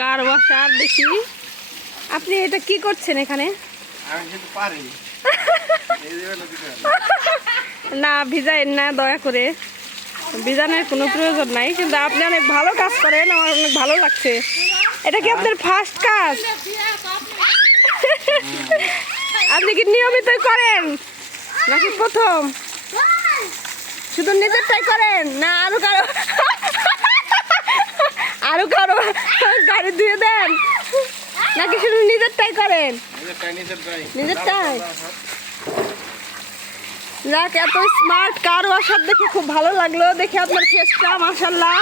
কার washer দেখি। আপনি এটা কি করছেন এখানে। না ভিজাইন না দয়া করে। ভিজানোর কোনো প্রয়োজন নাই কিন্তু আপনি অনেক ভালো কাজ করেন আমার অনেক ভালো লাগছে। এটা কি আপনার ফার্স্ট কাজ? আপনি কি নিয়মিতই করেন? নাকি প্রথম? শুধু নিজেরটাই করেন? না আরও কারও কারও গাড়ি ধুয়ে দেন। নাকি শুধু নিজেরটাই করেন? নিজেরটাই? যাক, এত স্মার্ট কার ওয়াশার দেখে খুব ভালো লাগল। দেখে আপনার ফেসটা মাশাল্লাহ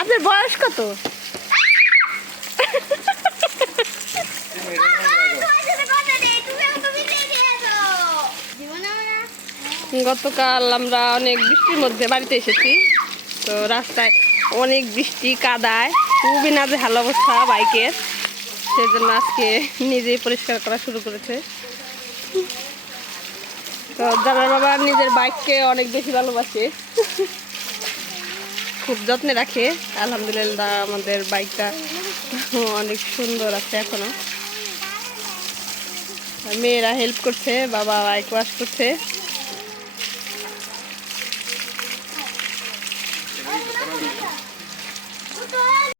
আপনার বয়স কত? গতকাল আমরা অনেক বৃষ্টির মধ্যে বাড়িতে এসেছি। তো রাস্তায় অনেক বৃষ্টি, কাদায়, খুবই নাজে ভালো অবস্থা বাইকের। সেজন্য আজকে নিজেই পরিষ্কার করা শুরু করেছে। তো জানার বাবা নিজের বাইককে অনেক বেশি ভালোবাসে। খুব যত্নে রাখে। আলহামদুলিল্লাহ আমাদের বাইকটা অনেক সুন্দর আছে এখনও। মেয়েরা হেল্প করছে, বাবা বাইক ওয়াশ করছে।